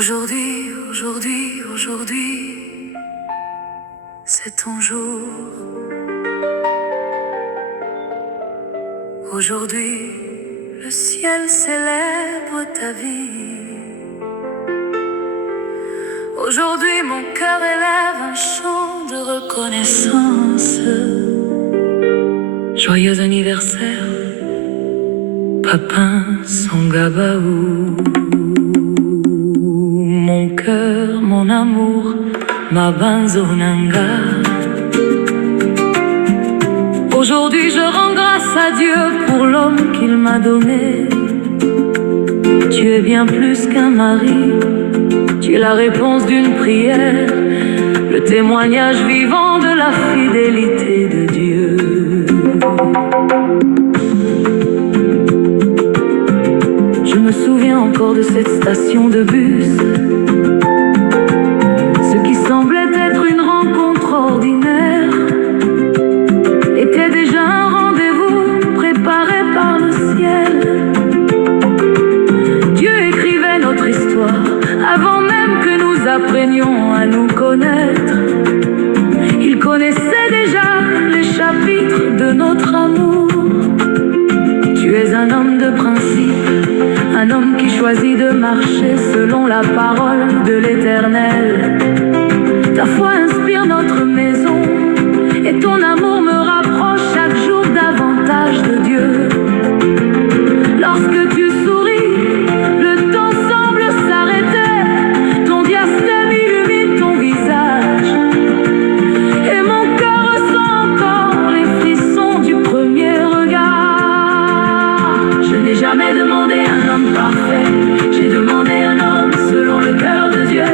Aujourd'hui, c'est ton jour. Aujourd'hui, le ciel célèbre ta vie. Aujourd'hui, mon cœur élève un chant de reconnaissance. Joyeux anniversaire, Papin Sangabaou. Mon cœur, mon amour, ma banzonanga. Aujourd'hui je rends grâce à Dieu pour l'homme qu'il m'a donné. Tu es bien plus qu'un mari, tu es la réponse d'une prière, le témoignage vivant de la fidélité de Dieu. Je me souviens encore de cette station de bus. Ce qui semblait être une rencontre ordinaire était déjà un rendez-vous préparé par le ciel. Dieu écrivait notre histoire avant même que nous apprenions à nous connaître. Il connaissait déjà les chapitres de notre amour. Tu es un homme de principe, un homme qui choisit de marcher selon la parole de l'Éternel. Ta foi inspire notre maison et ton amour me rapproche chaque jour davantage de Dieu. Lorsque tu souris, le temps semble s'arrêter, ton diastème illumine ton visage et mon cœur ressent encore les frissons du premier regard. Je n'ai jamais demandé un homme parfait, j'ai demandé un homme selon le cœur de Dieu.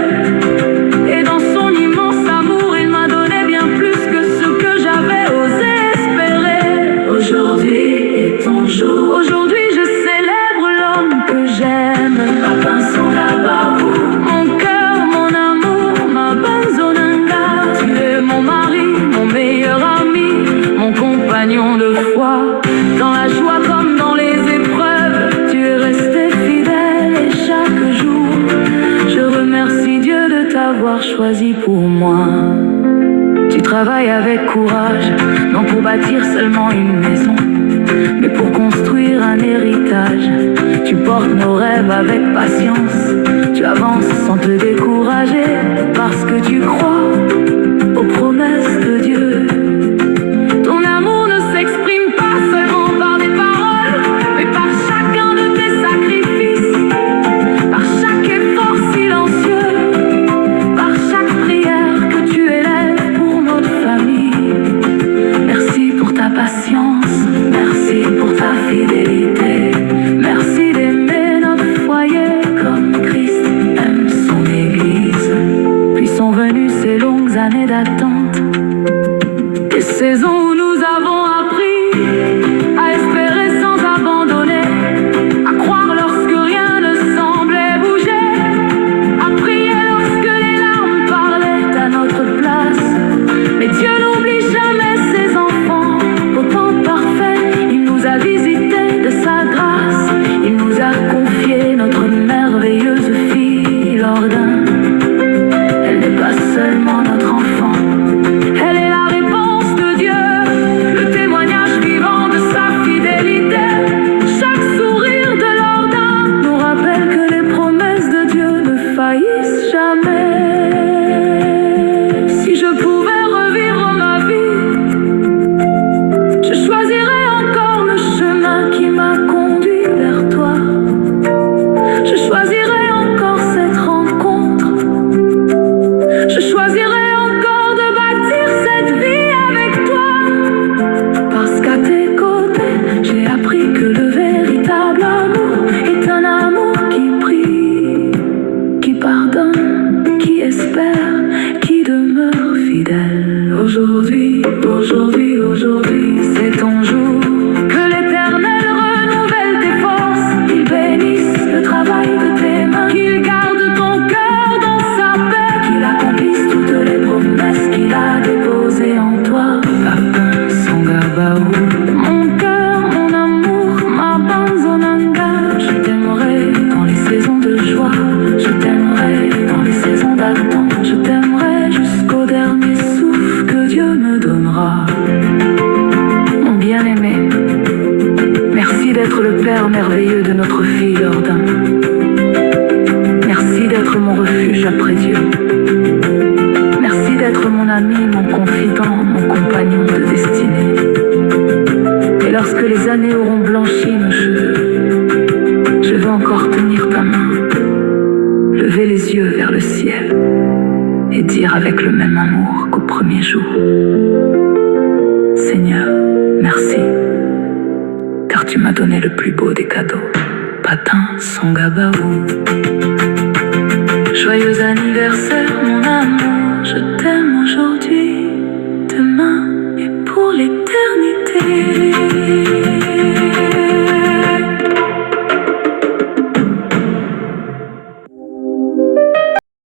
Et dans son immense amour, il m'a donné bien plus que ce que j'avais osé espérer. Aujourd'hui est ton jour, aujourd'hui je célèbre l'homme que j'aime. Papin Sangabaou, mon cœur, mon amour, ma banzonanga. Tu es mon mari, mon meilleur ami, mon compagnon de foi. Dans la joie comme dans les épreuves, tu es resté fidèle et chaque jour je remercie Dieu de t'avoir choisi pour moi. Tu travailles avec courage, non pour bâtir seulement une maison, mais pour construire un héritage. Tu portes nos rêves avec patience, tu avances sans te décourager, parce que tu crois aux promesses de Dieu. Ton amour ne s'exprime pas seulement par des paroles, mais par chacun de tes sacrifices, par chaque effort silencieux, par chaque prière que tu élèves pour notre famille. Merci pour ta patience, merci pour ta fidélité, merci d'aimer notre foyer comme Christ aime son Église. Puis sont venues ces longues années d'attente, des saisons où nous avons appris à espérer sans abandonner, à croire lorsque rien ne semblait bouger, à prier lorsque les larmes parlaient à notre place. Mais Dieu n'oublie jamais ses enfants, pourtant parfaits. Il nous a visités de sa grâce, il nous a confié notre merveilleuse fille Lordain. Elle n'est pas seulement notre enfant, elle est la réponse de Dieu, le témoignage vivant de sa fidélité. Chaque sourire de Lordain nous rappelle que les promesses de Dieu ne faillissent jamais. Si je pouvais revivre ma vie, je choisirais encore le chemin qui m'a conduit vers toi. Je choisirais encore cette rencontre, je choisirais encore de bâtir cette vie avec toi. Parce qu'à tes côtés, j'ai appris que le véritable amour est un amour qui prie, qui pardonne, qui espère, qui demeure fidèle. Aujourd'hui, c'est ton jour. Que l'Éternel renouvelle tes forces, qu'il bénisse le travail de tes mains, qu'il garde ton cœur dans sa paix, qu'il accomplisse toutes les promesses qu'il a déposées en toi. Papin Sangabaou, mon cœur, mon amour, ma banzonanga. Je t'aimerai dans les saisons de joie, je t'aimerai temps merveilleux de notre fille Jordan. Merci d'être mon refuge après Dieu. Merci d'être mon ami, mon confident, mon compagnon de destinée. Et lorsque les années auront blanchi nos cheveux, je veux encore tenir ta main, lever les yeux vers le ciel et dire avec le même amour qu'au premier jour: Seigneur, merci, car tu m'as donné le plus beau des cadeaux. Patin Sangabaou. Joyeux anniversaire mon amour, je t'aime aujourd'hui, demain et pour l'éternité.